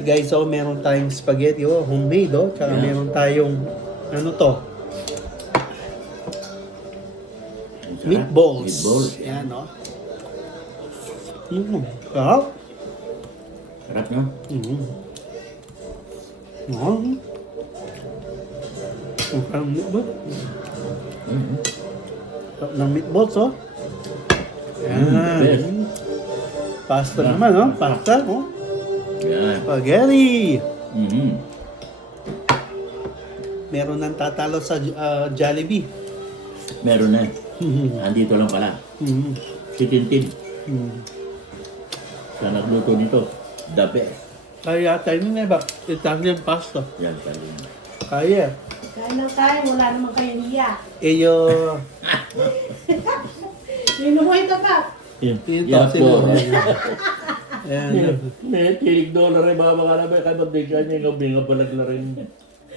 Guys, oh, meron tayong spaghetti, oh, homemade, oh. Tsaka Yeah. meron tayong, ano to? Ang sarap. Meatballs. Meatballs. Yan, oh. Sarap. Sarap, no? Ang meatball. Mm-hmm. Sarap ng meatballs, oh. Best. Yan. Pasta naman, oh. Pasta, oh. Yan. Spaghetti. Mm-hmm. Meron nang tatalo sa Jollibee. Meron na. Andito lang pala. Si Tintin. Sa nagluto nito. The best. Kaya tayo na ba? Italian pasta. Yan talaga. Kaya. Kain lang tayo, wala naman kayong hiya. Eyo. Sino mo ito ka? Ito, Yan sino? po. Ayan. May tilig doon na rin mga namin. Kaya magdikyan niya yung binga balag na rin.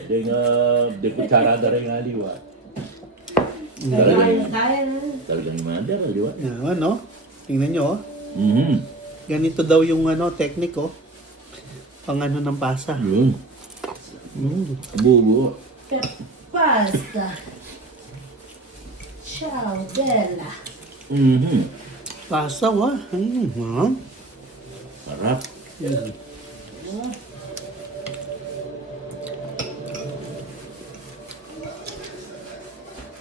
Di kutsarada rin nga liwa. Kain kaya na. Talagang mother, liwa. Yan, no? Tingnan nyo, oh. Mm-hmm. Ganito daw yung technique, oh. Pang ano ng pasa. Yun. Bubo. Pasta. Ciao, Bella. Mm-hmm. Pasa, wa. Sarap. Yan.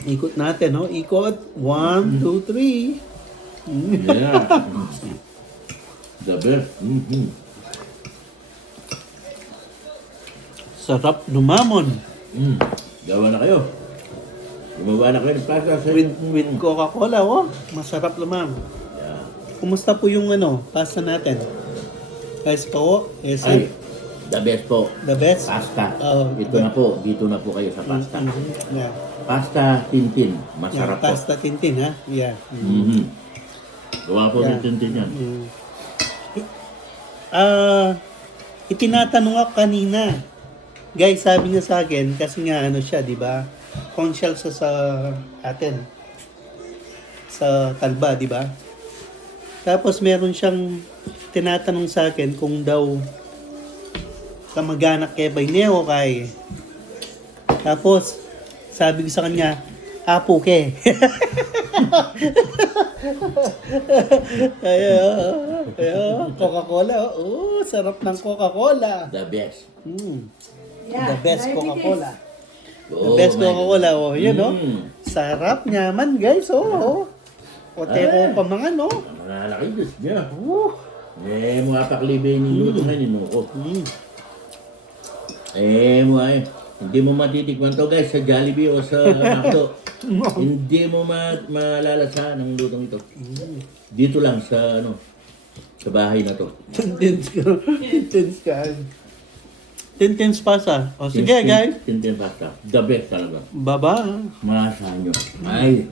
Ikot natin, no? Ikot. 1, 2, 3. Yeah. The best. Mm-hmm. Sarap lumamon. Gawa na kayo. Gumawa na kayo ng pasta sa With Coca-Cola, oh. Masarap lumamon. Yeah. Kumusta po yung pasta natin? Guys po, is Ay, the best po. the best? Pasta. Oh, Dito na po kayo sa pasta. Yeah. Pasta Tintin. Yeah, Masarap po. pasta Tintin, ha? Yeah. Mm-hmm. Gawa po Yeah. ng Tintin yan. Itinatanong ako kanina. Guys, sabi niya sa akin, kasi nga siya, di ba? Consul siya sa atin. Sa Talba, di ba? Tapos meron siyang tinatanong sa akin kung daw kamag-anak kay Bayneo kay. Tapos, sabi ko sa kanya, apo ke. Coca-Cola. Oh, sarap ng Coca-Cola. The best. The best Coca-Cola. The Oh, best my Coca-Cola. Oh, yan, God. oh. Sarap nyaman, guys. Oh. Ote ko pa mga, no? Ang nalaki Diyos niya. Oh. Mga paklibay ninyo ito ngayon ko. Hindi mo matitikman to guys sa Jollibee o sa McDo. Hindi mo malalasahan ang lutong ito. Dito lang sa sa bahay na to. Tintins pasa. O sige, guys. Tintin pasta. The best talaga. Baba. Masahan nyo. Ay,